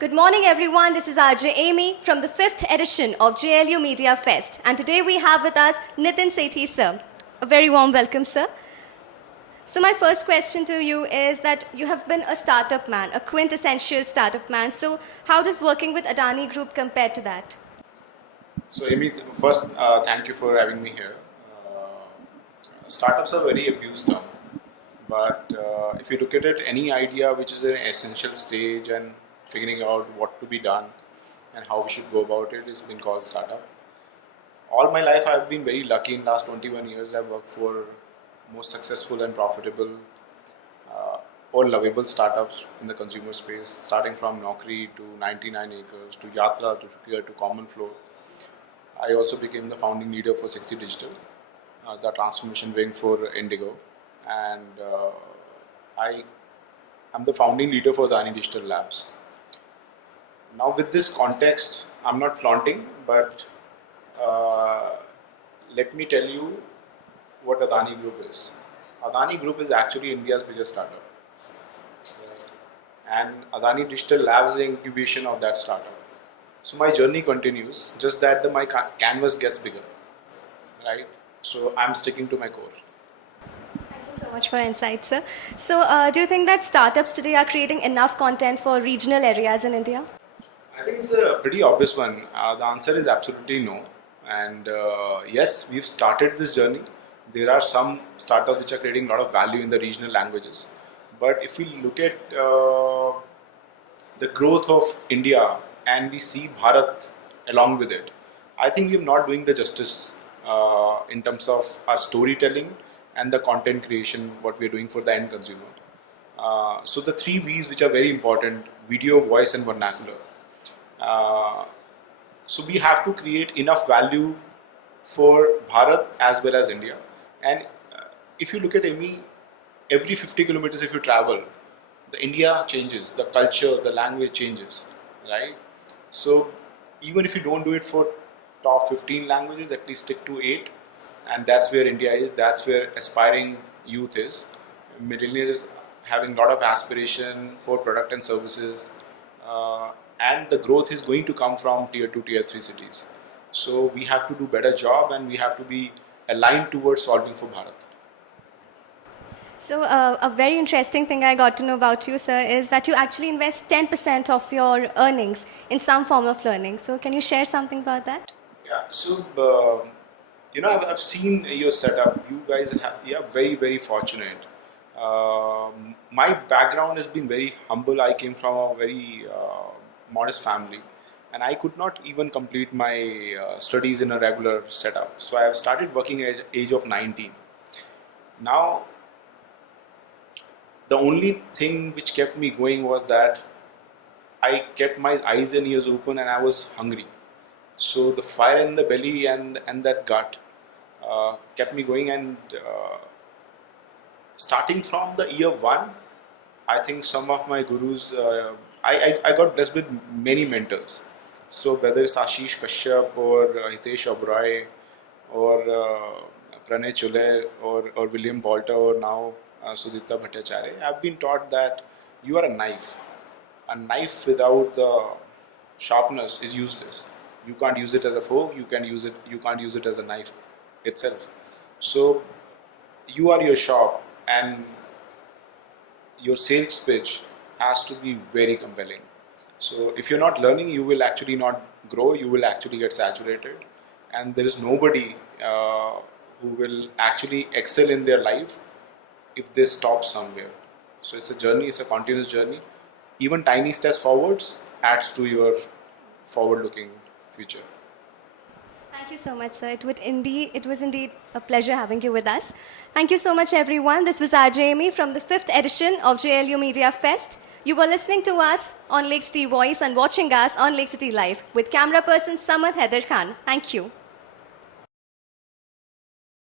Good morning, everyone. This is RJ Amy from the 5th edition of JLU Media Fest. And today we have with us Nitin Sethi, sir. A very warm welcome, sir. So my first question to you is that you have been a startup man, a quintessential startup man. So how does working with Adani Group compare to that? So, Amy, first, thank you for having me here. Startups are very abused now, but if you look at it, any idea which is an essential stage and figuring out what to be done and how we should go about it is been called startup. All my life, I've been very lucky. In last 21 years, I've worked for most successful and profitable or lovable startups in the consumer space, starting from Naukri to 99 Acres to Yatra to here to Common Flow. I also became the founding leader for 60 Digital, the transformation wing for Indigo, and I'm the founding leader for the Adani Digital Labs. Now, with this context, I'm not flaunting, but let me tell you what Adani Group is. Adani Group is actually India's biggest startup, right? And Adani Digital Labs is the incubation of that startup. So my journey continues, just that my canvas gets bigger, right? So I'm sticking to my core. Thank you so much for insight, sir. So do you think that startups today are creating enough content for regional areas in India? I think it's a pretty obvious one. The answer is absolutely no. And yes, we've started this journey. There are some startups which are creating a lot of value in the regional languages. But if we look at the growth of India and we see Bharat along with it, I think we're not doing the justice in terms of our storytelling and the content creation, what we're doing for the end consumer. So the 3 V's which are very important: video, voice and vernacular. So we have to create enough value for Bharat as well as India. And if you look at every 50 kilometers if you travel, the India changes, the culture, the language changes, right? So even if you don't do it for top 15 languages, at least stick to 8, and that's where India is. That's where aspiring youth is. Millennials having a lot of aspiration for product and services. And the growth is going to come from tier 2, tier 3 cities. So we have to do better job and we have to be aligned towards solving for Bharat. So a very interesting thing I got to know about you, sir, is that you actually invest 10% of your earnings in some form of learning. So can you share something about that? Yeah, so I've seen your setup. You guys are very, very fortunate. My background has been very humble. I came from a very modest family, and I could not even complete my studies in a regular setup. So I have started working at the age of 19. Now, the only thing which kept me going was that I kept my eyes and ears open and I was hungry. So the fire in the belly and that gut kept me going, and starting from the year 1, I think some of my gurus, I got blessed with many mentors. So whether it's Ashish Kashyap or Hitesh Oberoi or Pranay Chule or William Bolter or now Sudipta Bhattacharya, I've been taught that you are a knife. A knife without the sharpness is useless. You can't use it as a fork. You can't use it as a knife itself. So you are your shop, and your sales pitch has to be very compelling. So if you're not learning, you will actually not grow. You will actually get saturated, and there is nobody who will actually excel in their life if they stop somewhere. So it's a journey. It's a continuous journey. Even tiny steps forwards adds to your forward-looking future. Thank you so much, sir. It was indeed a pleasure having you with us. Thank you so much, everyone. This was RJ Amy from the 5th edition of JLU Media Fest. You were listening to us on Lakecity Voice and watching us on Lakecity Live with camera person Samad Haider Khan. Thank you.